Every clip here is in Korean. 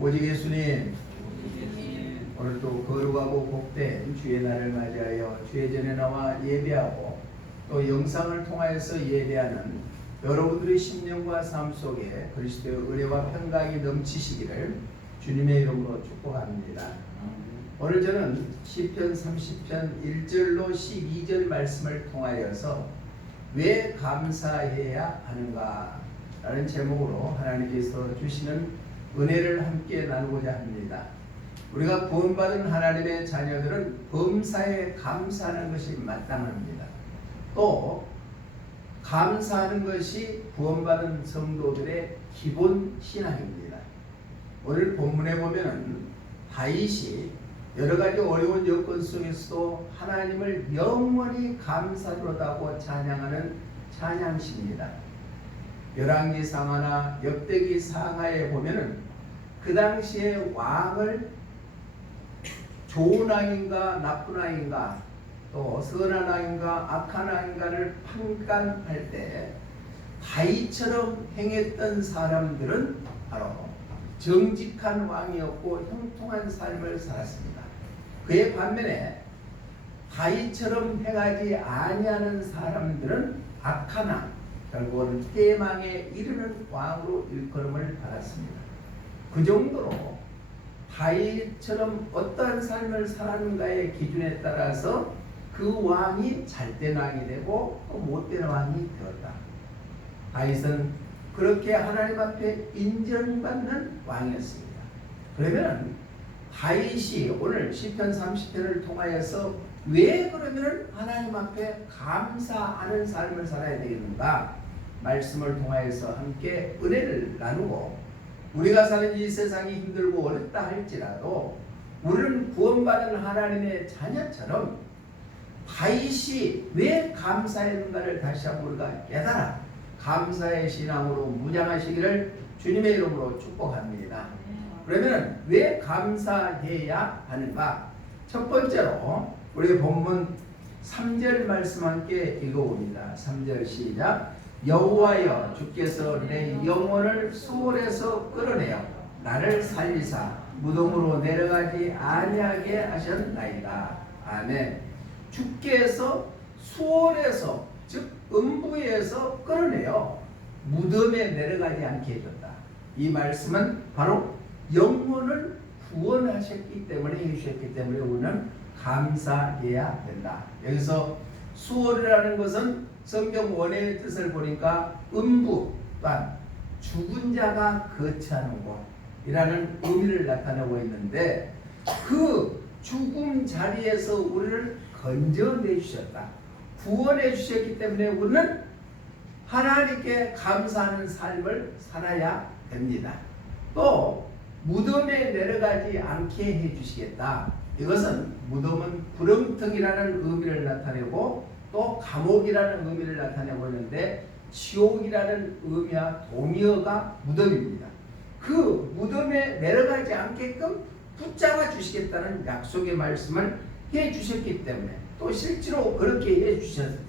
오직 예수님, 오늘도 거룩하고 복된 주의 날을 맞이하여 주의 전에 나와 예배하고 또 영상을 통하여서 예배하는 여러분들의 심령과 삶 속에 그리스도의 은혜와 평강이 넘치시기를 주님의 이름으로 축복합니다. 오늘 저는 시편 30편 1절로 12절 말씀을 통하여서 왜 감사해야 하는가 라는 제목으로 하나님께서 주시는 은혜를 함께 나누고자 합니다. 우리가 구원받은 하나님의 자녀들은 범사에 감사하는 것이 마땅합니다. 또 감사하는 것이 구원받은 성도들의 기본 신앙입니다. 오늘 본문에 보면은 다윗이 여러 가지 어려운 여건 속에서도 하나님을 영원히 감사로다고 찬양하는 찬양시입니다. 열왕기 상하나 역대기 상하에 보면은 그 당시에 왕을 좋은 왕인가 나쁜 왕인가 또 선한 왕인가 악한 왕인가를 판단할 때 다윗처럼 행했던 사람들은 바로 정직한 왕이었고 형통한 삶을 살았습니다. 그의 반면에 다윗처럼 행하지 아니하는 사람들은 악한 왕, 결국은 패망에 이르는 왕으로 일컬음을 받았습니다. 그 정도로 다윗처럼 어떠한 삶을 살았는가의 기준에 따라서 그 왕이 잘된 왕이 되고 또 못된 왕이 되었다. 다윗은 그렇게 하나님 앞에 인정받는 왕이었습니다. 그러면 다윗이 오늘 시편 30편을 통하여서 왜 그러면 하나님 앞에 감사하는 삶을 살아야 되겠는가? 말씀을 통하여서 함께 은혜를 나누고 우리가 사는 이 세상이 힘들고 어렵다 할지라도 우리는 구원받은 하나님의 자녀처럼 다윗이 왜 감사했는가를 다시 한번 우리가 깨달아 감사의 신앙으로 무장하시기를 주님의 이름으로 축복합니다. 그러면 왜 감사해야 하는가? 첫 번째로 우리 본문 3절 말씀 함께 읽어봅니다. 3절 시작. 여호와여 주께서 내 영혼을 수월에서 끌어내어 나를 살리사 무덤으로 내려가지 아니하게 하셨나이다. 아멘. 주께서 수월에서 즉 음부에서 끌어내어 무덤에 내려가지 않게 해줬다. 이 말씀은 바로 영혼을 구원하셨기 때문에 해주셨기 때문에 우리는 감사해야 된다. 여기서 수월이라는 것은 성경 원어의 뜻을 보니까 음부 또한 죽은 자가 거처하는 곳이라는 의미를 나타내고 있는데 그 죽음 자리에서 우리를 건져내 주셨다. 구원해 주셨기 때문에 우리는 하나님께 감사하는 삶을 살아야 됩니다. 또 무덤에 내려가지 않게 해 주시겠다. 이것은 무덤은 구렁텅이라는 의미를 나타내고 또 감옥이라는 의미를 나타내고 있는데 지옥이라는 의미와 동의어가 무덤입니다. 그 무덤에 내려가지 않게끔 붙잡아 주시겠다는 약속의 말씀을 해 주셨기 때문에 또 실제로 그렇게 해 주셨습니다.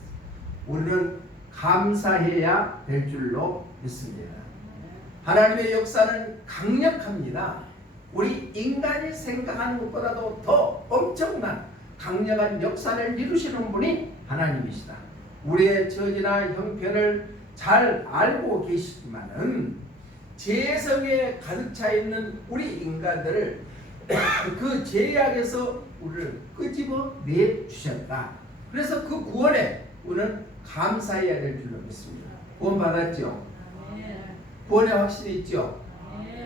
우리는 감사해야 될 줄로 믿습니다. 하나님의 역사는 강력합니다. 우리 인간이 생각하는 것보다도 더 엄청난 강력한 역사를 이루시는 분이 하나님이시다. 우리의 처지나 형편을 잘 알고 계시지만은 죄성에 가득 차 있는 우리 인간들을 그 죄악에서 우리를 끄집어 내 주셨다. 그래서 그 구원에 우리는 감사해야 될 줄로 믿습니다. 구원 받았죠? 구원의 확신이 있죠?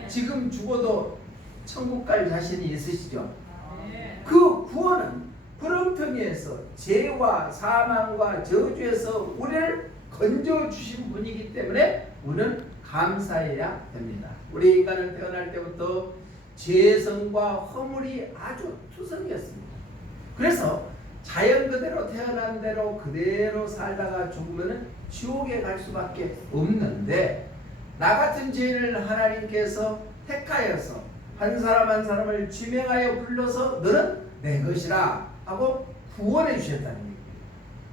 지금 죽어도 천국 갈 자신이 있으시죠? 그 구원은 구렁텅이에서 죄와 사망과 저주에서 우리를 건져주신 분이기 때문에 우리는 감사해야 됩니다. 우리 인간은 태어날 때부터 죄성과 허물이 아주 투성이었습니다. 그래서 자연 그대로 태어난 대로 그대로 살다가 죽으면 지옥에 갈 수밖에 없는데 나 같은 죄인을 하나님께서 택하여서 한 사람 한 사람을 지명하여 불러서 너는 내 것이라 하고 구원해 주셨다는 얘기입니다.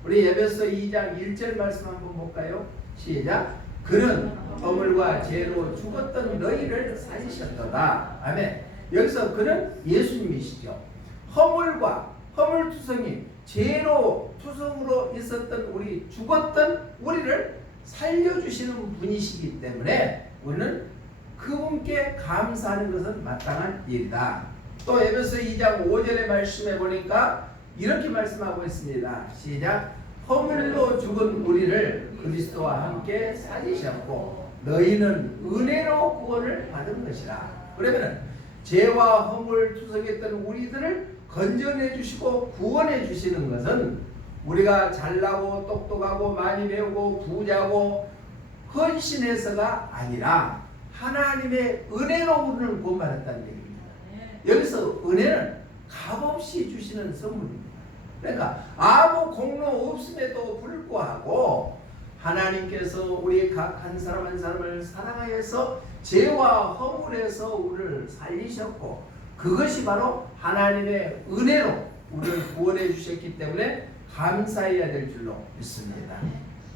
우리 에베소 2장 1절 말씀 한번 볼까요? 시작. 그는 허물과 죄로 죽었던 너희를 살리셨도다. 아멘. 여기서 그는 예수님이시죠. 허물과 허물투성이 죄로 투성으로 있었던 우리 죽었던 우리를 살려주시는 분이시기 때문에 우리는 그분께 감사하는 것은 마땅한 일이다. 또 에베소 2장 5절의 말씀에 보니까 이렇게 말씀하고 있습니다. 시작. 허물로 죽은 우리를 그리스도와 함께 살리셨고 너희는 은혜로 구원을 받은 것이라. 그러면은 죄와 허물 투성했던 우리들을 건져내 주시고 구원해 주시는 것은 우리가 잘나고 똑똑하고 많이 배우고 부자고 헌신해서가 아니라 하나님의 은혜로 우리를 구원받았다는 얘기입니다. 여기서 은혜는 값없이 주시는 선물입니다. 그러니까 아무 공로 없음에도 불구하고 하나님께서 우리 각 한 사람 한 사람을 사랑하여서 죄와 허물에서 우리를 살리셨고 그것이 바로 하나님의 은혜로 우리를 구원해 주셨기 때문에 감사해야 될 줄로 믿습니다.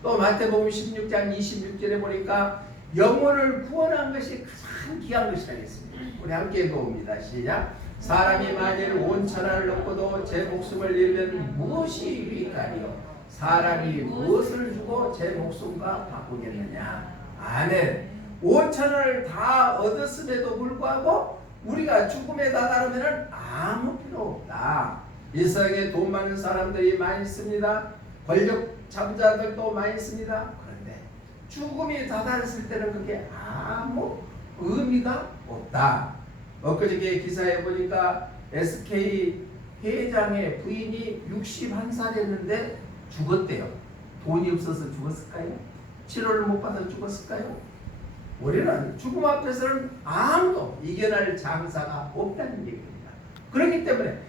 또 마태복음 16장 26절에 보니까 영혼을 구원한 것이 가장 귀한 것이라고 했습니다. 우리 함께 읽어봅니다. 시작. 사람이 만일 온 천하를 얻고도 제 목숨을 잃으면 무엇이 유익하리요? 사람이 무엇을 주고 제 목숨과 바꾸겠느냐? 아멘. 온 천하를 다 얻었음에도 불구하고 우리가 죽음에 다다르면 아무 필요 없다. 이 세상에 돈 많은 사람들이 많이 있습니다. 권력 잡자들도 많이 있습니다. 그런데 죽음이 다다랐을 때는 그게 아무 의미가 없다. 엊그저께 기사에 보니까 SK 회장의 부인이 61살이었는데 죽었대요. 돈이 없어서 죽었을까요? 치료를 못 받아 죽었을까요? 우리는 죽음 앞에서는 아무도 이겨낼 장사가 없다는 얘기입니다. 그렇기 때문에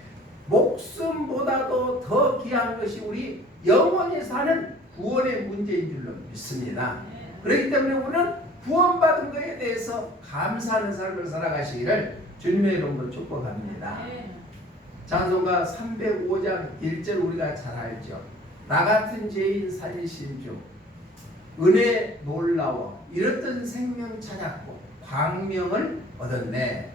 목숨보다도 더 귀한 것이 우리 영원히 사는 구원의 문제인 줄로 믿습니다. 그렇기 때문에 우리는 구원받은 것에 대해서 감사하는 삶을 살아가시기를 주님의 이름으로 축복합니다. 찬송가 305장 1절 우리가 잘 알죠. 나 같은 죄인 살리신 주 은혜 놀라워 이렇던 생명 찾았고 광명을 얻었네.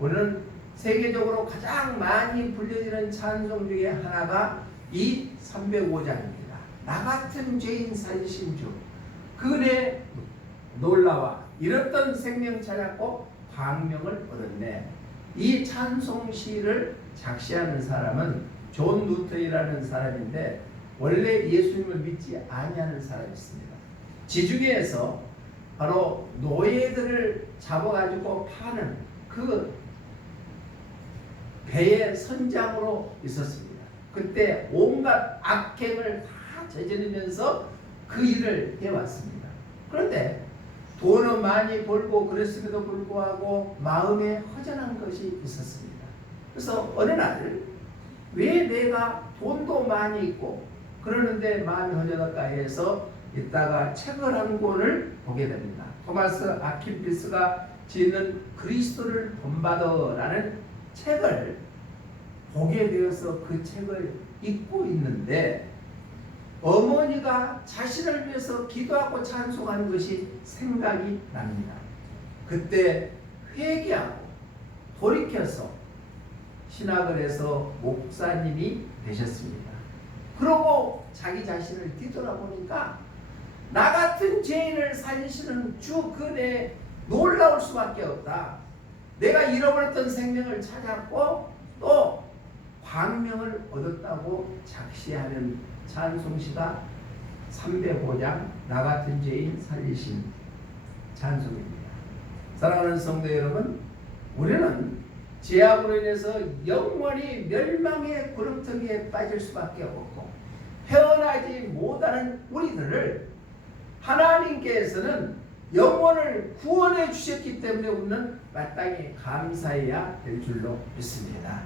오늘 세계적으로 가장 많이 불려지는 찬송 중에 하나가 이 305장입니다. 나 같은 죄인 살리신 주 그 은혜 놀라워 이렇던 생명 찾았고 광명을 얻었네. 이 찬송시를 작시하는 사람은 존 루터이라는 사람인데 원래 예수님을 믿지 아니하는 사람이었습니다. 지중해에서 바로 노예들을 잡아가지고 파는 그 배의 선장으로 있었습니다. 그때 온갖 악행을 다 저지르면서 그 일을 해왔습니다. 그런데 돈은 많이 벌고 그랬음에도 불구하고 마음에 허전한 것이 있었습니다. 그래서 어느 날 왜 내가 돈도 많이 있고 그러는데 마음이 허전할까 해서 이따가 책을 한 권을 보게 됩니다. 토마스 아퀴리스가 지은 그리스도를 본받아라는 책을 보게 되어서 그 책을 읽고 있는데 어머니가 자신을 위해서 기도하고 찬송하는 것이 생각이 납니다. 그때 회개하고 돌이켜서 신학을 해서 목사님이 되셨습니다. 그러고 자기 자신을 뒤돌아보니까 나 같은 죄인을 살리시는 주 그네 놀라울 수밖에 없다. 내가 잃어버렸던 생명을 찾았고 또 광명을 얻었다고 작시하는 찬송시가 305장 나 같은 죄인 살리신 찬송입니다. 사랑하는 성도 여러분, 우리는 죄악으로 인해서 영원히 멸망의 구렁텅이에 빠질 수밖에 없고 헤어나지 못하는 우리들을 하나님께서는 영혼을 구원해 주셨기 때문에 우리는 마땅히 감사해야 될 줄로 믿습니다.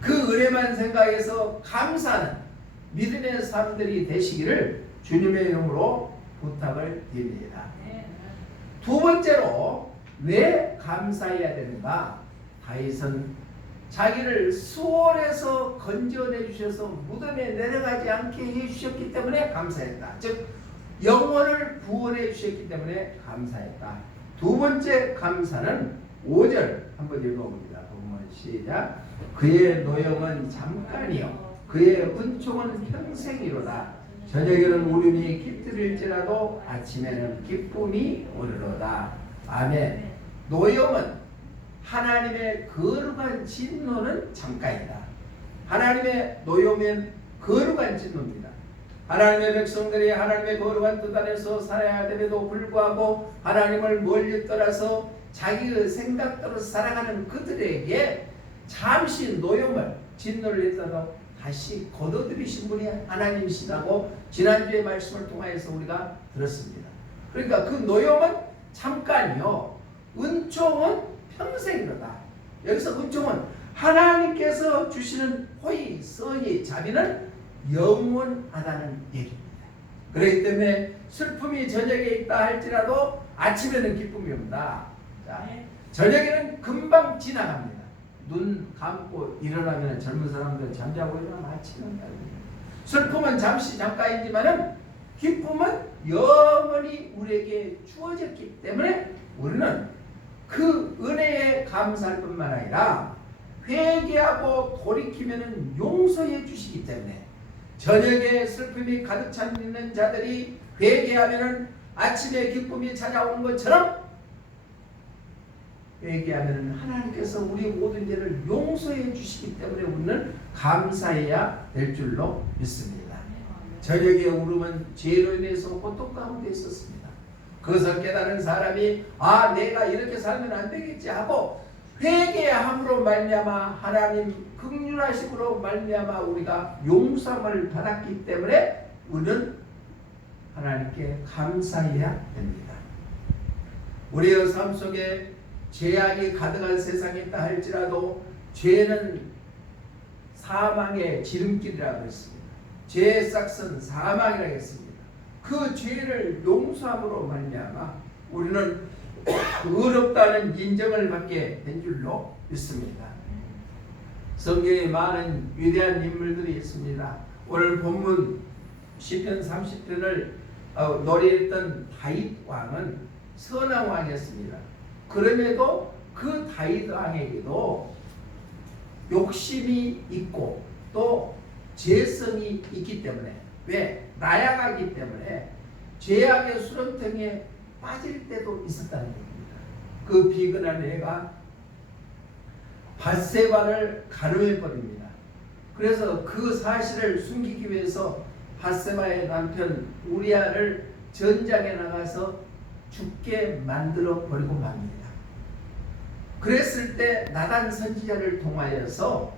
그 은혜만 생각해서 감사하는 믿음의 사람들이 되시기를 주님의 이름으로 부탁을 드립니다. 두 번째로 왜 감사해야 되는가? 다윗은 자기를 수월에서 건져내 주셔서 무덤에 내려가지 않게 해주셨기 때문에 감사했다. 즉 영혼을 구원해 주셨기 때문에 감사했다. 두 번째 감사는 5절 한번 읽어봅니다. 보면 시작. 그의 노염은 잠깐이요 그의 은총은 평생이로다. 저녁에는 울음이 깃들일지라도 아침에는 기쁨이 오르로다. 아멘. 노염은 하나님의 거룩한 진노는 잠깐이다. 하나님의 노염은 거룩한 진노입니다. 하나님의 백성들이 하나님의 거룩한 뜻 안에서 살아야 됨에도 불구하고 하나님을 멀리 떠나서 자기의 생각대로 살아가는 그들에게 잠시 노염을 진노를 했다도 다시 거둬들이신 분이 하나님이시다고 지난주의 말씀을 통하여서 우리가 들었습니다. 그러니까 그 노염은 잠깐이요 은총은 평생이로다. 여기서 은총은 하나님께서 주시는 호의, 선의, 자비는 영원하다는 얘기입니다. 그렇기 때문에 슬픔이 저녁에 있다 할지라도 아침에는 기쁨이 온다. 자, 저녁에는 금방 지나갑니다. 눈 감고 일어나면 젊은 사람들 잠자고 일어나면 아침은 갑니다. 슬픔은 잠시 잠깐이지만은 기쁨은 영원히 우리에게 주어졌기 때문에 우리는 그 은혜에 감사할 뿐만 아니라 회개하고 돌이키면은 용서해 주시기 때문에 저녁에 슬픔이 가득 차 있는 자들이 회개하면은 아침에 기쁨이 찾아오는 것처럼 회개하면은 하나님께서 우리 모든 죄를 용서해 주시기 때문에 우리는 감사해야 될 줄로 믿습니다. 저녁에 울음은 죄로 인해서 고통 가운데 있었습니다. 그것을 깨달은 사람이 내가 이렇게 살면 안 되겠지 하고 회개함으로 말미암아 하나님 긍휼하심으로 말미암아 우리가 용서를 받았기 때문에 우리는 하나님께 감사해야 됩니다. 우리의 삶 속에 죄악이 가득한 세상에 있다 할지라도 죄는 사망의 지름길이라고 했습니다. 죄의 싹은 사망이라고 했습니다. 그 죄를 용서함으로 말미암아 우리는 의롭다는 인정을 받게 된 줄로 믿습니다. 성경에 많은 위대한 인물들이 있습니다. 오늘 본문 시편 30편을 노래했던 다윗 왕은 선한 왕이었습니다. 그럼에도 그 다윗 왕에게도 욕심이 있고 또 죄성이 있기 때문에 왜? 나약하기 때문에 죄악의 수렁텅이에 빠질 때도 있었다는 겁니다. 그 비근한 애가 밧세바를 간호해 버립니다. 그래서 그 사실을 숨기기 위해서 밧세바의 남편 우리아를 전장에 나가서 죽게 만들어 버리고 맙니다. 그랬을 때 나단 선지자를 통하여서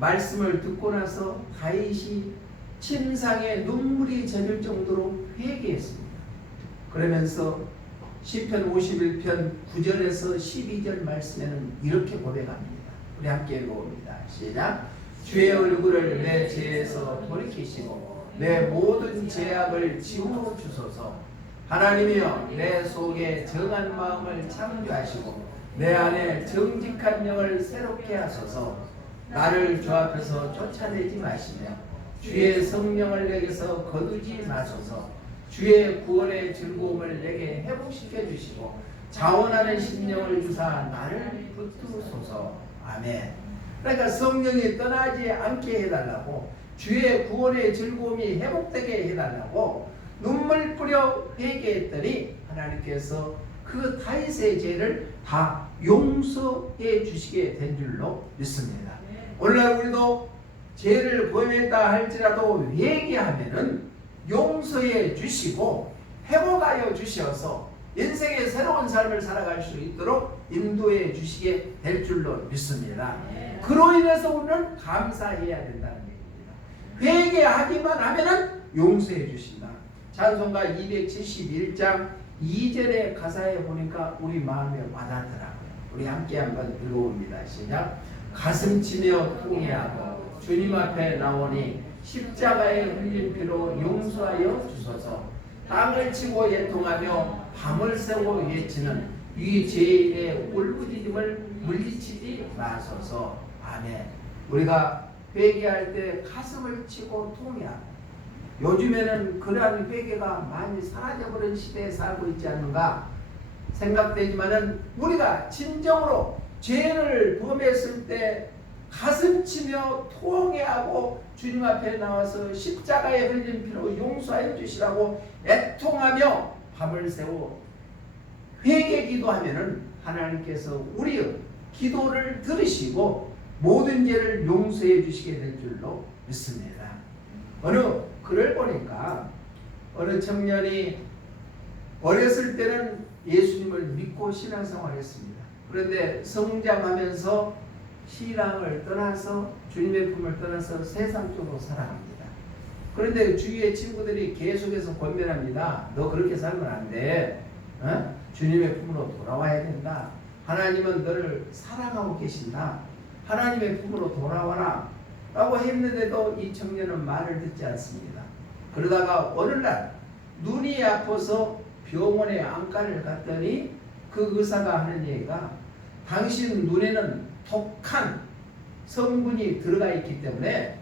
말씀을 듣고 나서 다윗이 침상에 눈물이 젖을 정도로 회개했습니다. 그러면서 시편 51편 9절에서 12절 말씀에는 이렇게 고백합니다. 우리 함께 읽어봅니다. 시작. 주의 얼굴을 내 죄에서 돌이키시고 내 모든 죄악을 지워 주소서. 하나님이여 내 속에 정한 마음을 창조하시고 내 안에 정직한 영을 새롭게 하소서. 나를 주 앞에서 쫓아내지 마시며 주의 성령을 내게서 거두지 마소서. 주의 구원의 즐거움을 내게 회복시켜 주시고 자원하는 심령을 주사 나를 붙드소서. 아멘. 그러니까 성령이 떠나지 않게 해달라고, 주의 구원의 즐거움이 회복되게 해달라고 눈물 뿌려 회개했더니 하나님께서 그 다윗의 죄를 다 용서해 주시게 된 줄로 믿습니다. 오늘날 우리도 죄를 범했다 할지라도 회개하면은 용서해 주시고 회복하여 주셔서 인생의 새로운 삶을 살아갈 수 있도록 인도해 주시게 될 줄로 믿습니다. 그로 인해서 우리는 감사해야 된다는 얘기입니다. 회개하기만 하면은 용서해 주신다. 찬송가 271장 2절의 가사에 보니까 우리 마음에 와닿더라고요. 우리 함께 한번 읽어봅니다. 시작. 가슴 치며 통회하고 주님 앞에 나오니 십자가에 흘린 피로 용서하여 주소서. 땅을 치고 예통하며 밤을 새고 외치는 이 죄인의 울부짖음을 물리치지 마소서. 아멘. 우리가 회개할 때 가슴을 치고 통회하고 요즘에는 그러한 회개가 많이 사라져버린 시대에 살고 있지 않는가 생각되지만은, 우리가 진정으로 죄를 범했을 때 가슴치며 통회하고 주님 앞에 나와서 십자가에 흘린 피로 용서하여 주시라고 애통하며 밤을 새워 회개 기도하면은 하나님께서 우리의 기도를 들으시고 모든 죄를 용서해 주시게 될 줄로 믿습니다. 어느 글을 보니까 어느 청년이 어렸을 때는 예수님을 믿고 신앙생활을 했습니다. 그런데 성장하면서 신앙을 떠나서 주님의 품을 떠나서 세상 쪽으로 살아갑니다. 그런데 주위의 친구들이 계속해서 권면합니다. 너 그렇게 살면 안 돼. 주님의 품으로 돌아와야 된다. 하나님은 너를 사랑하고 계신다. 하나님의 품으로 돌아와라 라고 했는데도 이 청년은 말을 듣지 않습니다. 그러다가 어느 날 눈이 아파서 병원에 안과를 갔더니 그 의사가 하는 얘기가, 당신 눈에는 독한 성분이 들어가 있기 때문에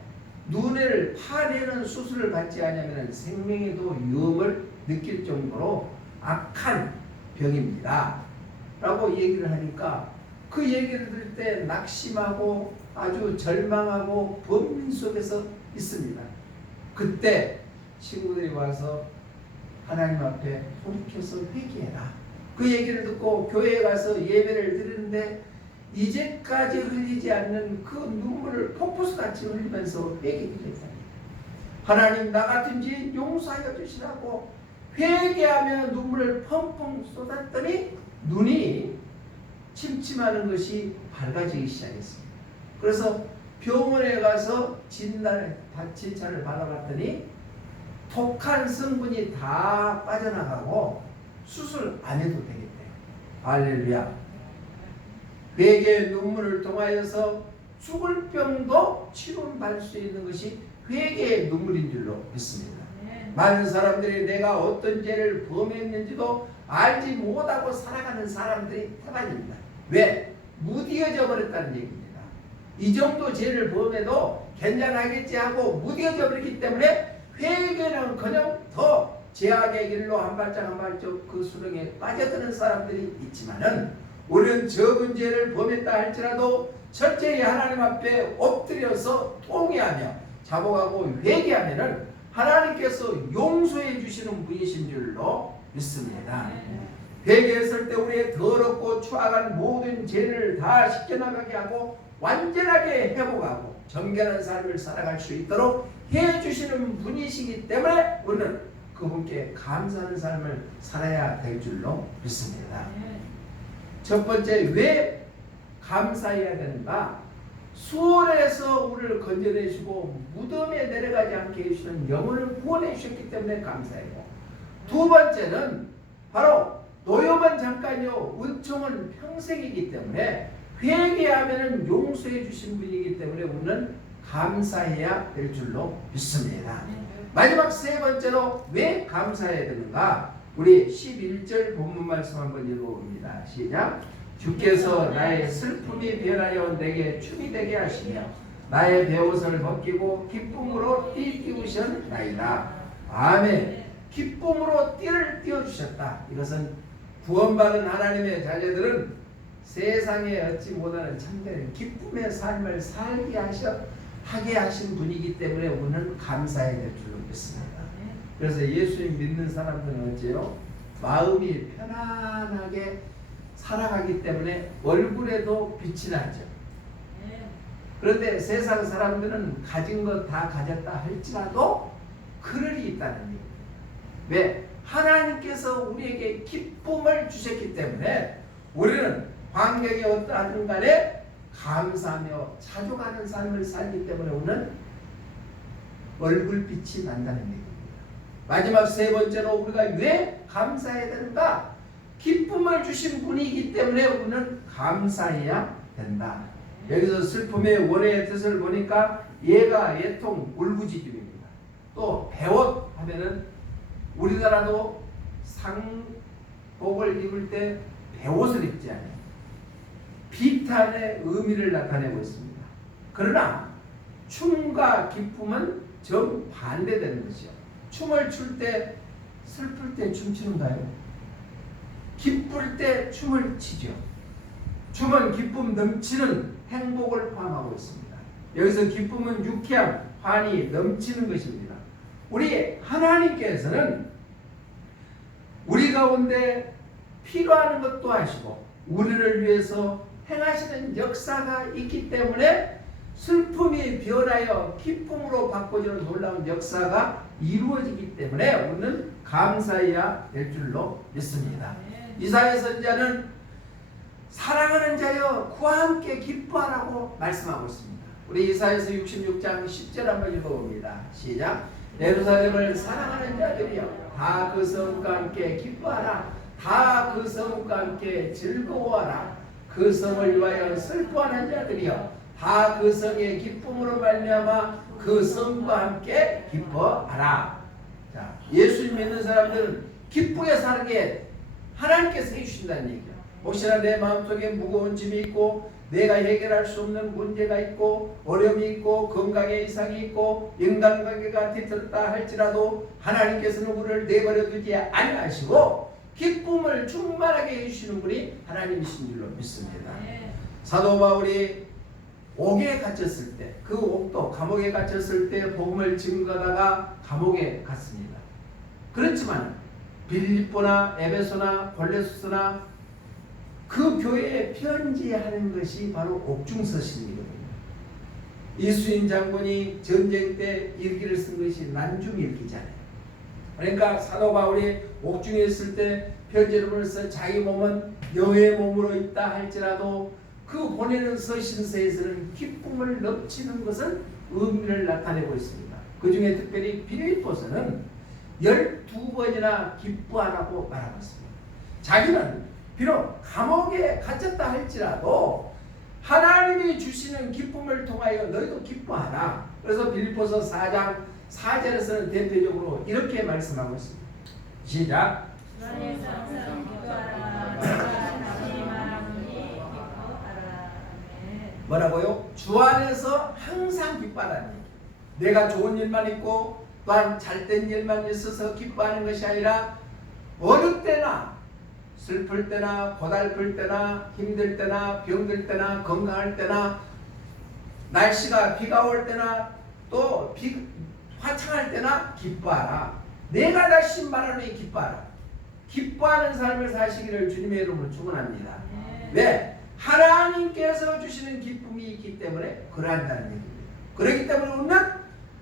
눈을 파내는 수술을 받지 않으면 생명에도 위험을 느낄 정도로 악한 병입니다 라고 얘기를 하니까, 그 얘기를 들을 때 낙심하고 아주 절망하고 번민 속에서 있습니다. 그때 친구들이 와서 하나님 앞에 돌이켜서 회개해라. 그 얘기를 듣고 교회에 가서 예배를 드리는데 이제까지 흘리지 않는 그 눈물을 폭포수같이 흘리면서 회개를 했다. 하나님, 나 같은 죄인 용서하여 주시라고 회개하며 눈물을 펑펑 쏟았더니 눈이 침침하는 것이 밝아지기 시작했습니다. 그래서 병원에 가서 진단을 받아봤더니 독한 성분이 다 빠져나가고 수술 안 해도 되겠대요. 할렐루야. 회개의 눈물을 통하여서 죽을 병도 치료받을 수 있는 것이 회개의 눈물인 줄로 믿습니다. 많은 사람들이 내가 어떤 죄를 범했는지도 알지 못하고 살아가는 사람들이 대단입니다. 왜? 무디어져 버렸다는 얘기입니다. 이 정도 죄를 범해도 괜찮아겠지 하고 무디어져 버렸기 때문에 회개는 그냥 더 죄악의 길로 한 발짝 한 발짝 그 수렁에 빠져드는 사람들이 있지만은, 우리는 적은 죄를 범했다 할지라도 철저히 하나님 앞에 엎드려서 통회하며 자복하고 회개하면은 하나님께서 용서해 주시는 분이신 줄로 믿습니다. 회개했을 때 우리의 더럽고 추악한 모든 죄를 다 씻겨나가게 하고 완전하게 회복하고 정결한 삶을 살아갈 수 있도록 해주시는 분이시기 때문에 우리는 그분께 감사하는 삶을 살아야 될 줄로 믿습니다. 첫 번째, 왜 감사해야 되는가? 수월에서 우리를 건져내시고 무덤에 내려가지 않게 해주시는 영혼을 구원해 주셨기 때문에 감사하고, 두 번째는 바로 노여만 잠깐이요 은총은 평생이기 때문에 회개하면 용서해 주신 분이기 때문에 우리는 감사해야 될 줄로 믿습니다. 마지막 세 번째로 왜 감사해야 되는가? 우리 11절 본문 말씀 한번 읽어봅니다. 시작. 주께서 나의 슬픔이 변하여 내게 춤이 되게 하시며 나의 베옷을 벗기고 기쁨으로 띠 띄우셨나이다. 아멘. 기쁨으로 띠를 띄워주셨다. 이것은 구원받은 하나님의 자녀들은 세상에 얻지 못하는 참된 기쁨의 삶을 살게 하게 하신 분이기 때문에 우리는 감사해야 될 줄로 믿습니다. 그래서 예수님 믿는 사람들은 어째요? 마음이 편안하게 살아가기 때문에 얼굴에도 빛이 나죠. 그런데 세상 사람들은 가진 것 다 가졌다 할지라도 그늘이 있다는 얘기입니다. 왜? 하나님께서 우리에게 기쁨을 주셨기 때문에 우리는 환경이 어떠하든 간에 감사하며 자족하는 삶을 살기 때문에 우리는 얼굴빛이 난다는 얘기입니다. 마지막 세 번째로 우리가 왜 감사해야 되는가? 기쁨을 주신 분이기 때문에 우리는 감사해야 된다. 여기서 슬픔의 원래의 뜻을 보니까 얘가 예통 울부짖음입니다. 또 배옷 하면은 우리나라도 상복을 입을 때 배옷을 입지 않아요. 비탄의 의미를 나타내고 있습니다. 그러나 춤과 기쁨은 정반대되는 것이요. 춤을 출 때 슬플 때 춤추는가요? 기쁠 때 춤을 치죠. 춤은 기쁨 넘치는 행복을 포함하고 있습니다. 여기서 기쁨은 유쾌함, 환희 넘치는 것입니다. 우리 하나님께서는 우리 가운데 필요한 것도 하시고 우리를 위해서 행하시는 역사가 있기 때문에 슬픔이 변하여 기쁨으로 바꿔지는 놀라운 역사가 이루어지기 때문에 우리는 감사해야 될 줄로 믿습니다. 이사야 선지자는 사랑하는 자여 그와 함께 기뻐하라고 말씀하고 있습니다. 우리 이사야서 66장 10절 한번 읽어봅니다. 시작. 예루살렘을 사랑하는 자들이여 다 그 성과 함께 기뻐하라. 다 그 성과 함께 즐거워하라. 그 성을 위하여 슬퍼하는 자들이여 다 그 성의 기쁨으로 말미암아 그 성과 함께 기뻐하라. 자, 예수님 믿는 사람들은 기쁘게 살게 하나님께서 해주신다는 얘기야. 혹시나 내 마음속에 무거운 짐이 있고 내가 해결할 수 없는 문제가 있고 어려움이 있고 건강에 이상이 있고 인간관계가 뒤틀었다 할지라도 하나님께서는 우리를 내버려 두지 아니하시고 기쁨을 충만하게 해주시는 분이 하나님이신 줄로 믿습니다. 사도 바울이 옥에 갇혔을 때 그 옥도 감옥에 갇혔을 때 복음을 증거하다가 감옥에 갔습니다. 그렇지만 빌립보나 에베소나 골레수스나 그 교회에 편지하는 것이 바로 옥중서신이거든요. 이수인 장군이 전쟁 때 일기를 쓴 것이 난중일기잖아요. 그러니까 사도 바울이 옥중에 있을 때 편지를 써 자기 몸은 여호의 몸으로 있다 할지라도 그 보내는 서신서에서는 기쁨을 넘치는 것을 의미를 나타내고 있습니다. 그 중에 특별히 빌립보서는 12번이나 기뻐하라고 말하고 있습니다. 자기는 비록 감옥에 갇혔다 할지라도 하나님이 주시는 기쁨을 통하여 너희도 기뻐하라. 그래서 빌립보서 4장 4절에서는 대표적으로 이렇게 말씀하고 있습니다. 시작. 뭐라고요? 주 안에서 항상 기뻐하라는 얘기. 내가 좋은 일만 있고 또한 잘된 일만 있어서 기뻐하는 것이 아니라 어느 때나 슬플 때나 고달플 때나 힘들 때나 병들 때나 건강할 때나 날씨가 비가 올 때나 또 화창할 때나 기뻐하라. 내가 다시 말하노니 기뻐하라. 기뻐하는 삶을 사시기를 주님의 이름으로 축원합니다. 왜? 하나님께서 주시는 기쁨이 있기 때문에 그러한다는 얘기입니다. 그렇기 때문에 우리는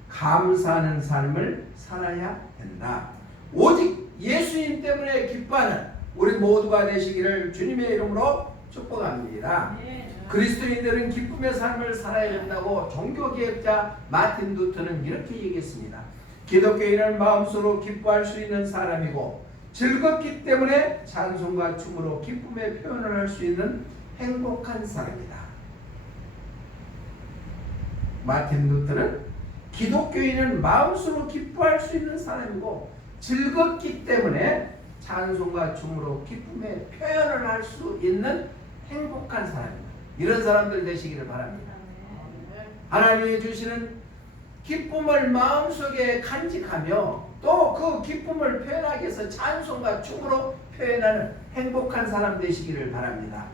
감사하는 삶을 살아야 된다. 오직 예수님 때문에 기뻐하는 우리 모두가 되시기를 주님의 이름으로 축복합니다. 그리스도인들은 기쁨의 삶을 살아야 된다고 종교개혁자 마틴 루터는 이렇게 얘기했습니다. 기독교인은 마음속으로 기뻐할 수 있는 사람이고 즐겁기 때문에 찬송과 춤으로 기쁨의 표현을 할 수 있는 행복한 사람이다. 마틴 루터는 기독교인은 마음속으로 기뻐할 수 있는 사람이고 즐겁기 때문에 찬송과 춤으로 기쁨의 표현을 할 수 있는 행복한 사람이다. 이런 사람들 되시기를 바랍니다. 하나님이 주시는 기쁨을 마음속에 간직하며 또 그 기쁨을 표현하기 위해서 찬송과 춤으로 표현하는 행복한 사람 되시기를 바랍니다.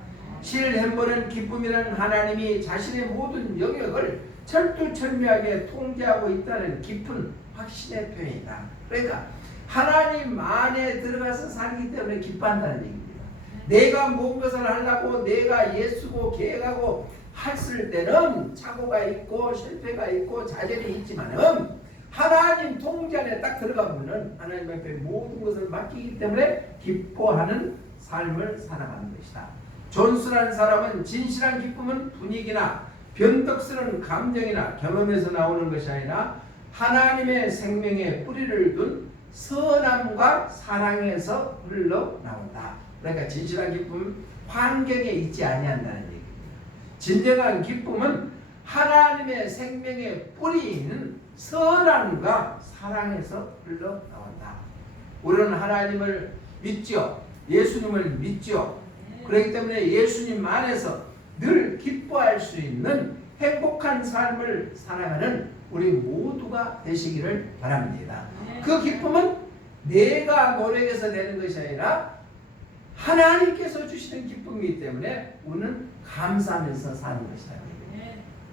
실햄버는 기쁨이라는 하나님이 자신의 모든 영역을 철두철미하게 통제하고 있다는 깊은 확신의 표현이다. 그러니까 하나님 안에 들어가서 살기 때문에 기뻐한다는 얘기입니다. 내가 뭔 것을 하려고 내가 예수고 계획하고 했을 때는 착오가 있고 실패가 있고 좌절이 있지만은 하나님 통제 안에 딱 들어가면은 하나님 앞에 모든 것을 맡기기 때문에 기뻐하는 삶을 살아가는 것이다. 존슨한 사람은 진실한 기쁨은 분위기나 변덕스러운 감정이나 경험에서 나오는 것이 아니라 하나님의 생명에 뿌리를 둔 선함과 사랑에서 흘러나온다. 그러니까 진실한 기쁨은 환경에 있지 아니한다는 얘기입니다. 진정한 기쁨은 하나님의 생명에 뿌리 있는 선함과 사랑에서 흘러나온다. 우리는 하나님을 믿죠. 예수님을 믿죠. 그렇기 때문에 예수님 안에서 늘 기뻐할 수 있는 행복한 삶을 살아가는 우리 모두가 되시기를 바랍니다. 그 기쁨은 내가 노력해서 내는 것이 아니라 하나님께서 주시는 기쁨이기 때문에 우리는 감사하면서 사는 것이다.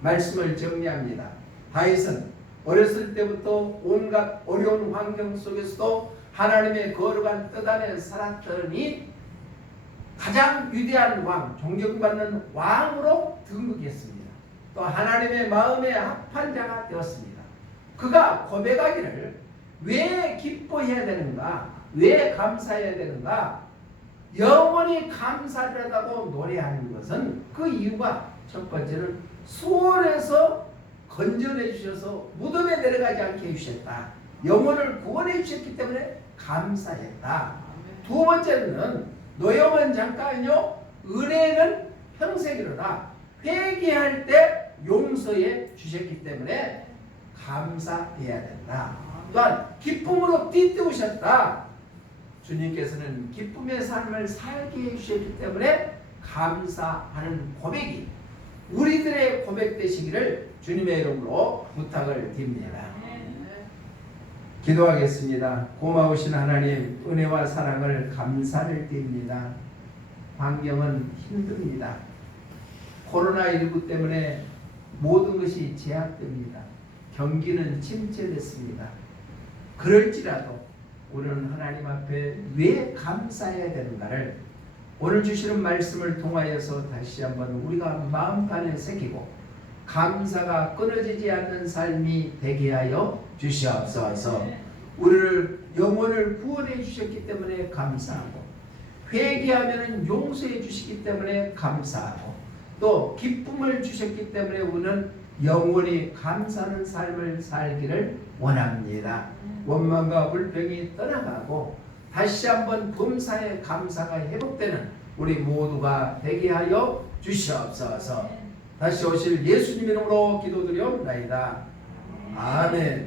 말씀을 정리합니다. 다윗은 어렸을 때부터 온갖 어려운 환경 속에서도 하나님의 거룩한 뜻 안에 살았더니 가장 위대한 왕, 존경받는 왕으로 등극했습니다. 또 하나님의 마음에 합한 자가 되었습니다. 그가 고백하기를 왜 기뻐해야 되는가? 왜 감사해야 되는가? 영원히 감사하다고 노래하는 것은 그 이유가 첫 번째는 수월에서 건져내 주셔서 무덤에 내려가지 않게 해주셨다. 영혼을 구원해 주셨기 때문에 감사했다. 두 번째는 노염은 잠깐요, 은혜는 평생이로다. 회개할 때 용서해 주셨기 때문에 감사해야 된다. 또한 기쁨으로 띠띠우셨다. 주님께서는 기쁨의 삶을 살게 해주셨기 때문에 감사하는 고백이 우리들의 고백 되시기를 주님의 이름으로 부탁을 드립니다. 기도하겠습니다. 고마우신 하나님, 은혜와 사랑을 감사를 드립니다. 환경은 힘듭니다. 코로나19 때문에 모든 것이 제약됩니다. 경기는 침체됐습니다. 그럴지라도 우리는 하나님 앞에 왜 감사해야 되는가를 오늘 주시는 말씀을 통하여서 다시 한번 우리가 마음판에 새기고 감사가 끊어지지 않는 삶이 되게 하여 주시옵소서. 우리를 영혼을 구원해 주셨기 때문에 감사하고, 회개하면 용서해 주시기 때문에 감사하고, 또 기쁨을 주셨기 때문에 우리는 영원히 감사하는 삶을 살기를 원합니다. 원망과 불평이 떠나가고 다시 한번 범사의 감사가 회복되는 우리 모두가 되게 하여 주시옵소서. 다시 오실 예수님 이름으로 기도드리옵나이다. 아멘.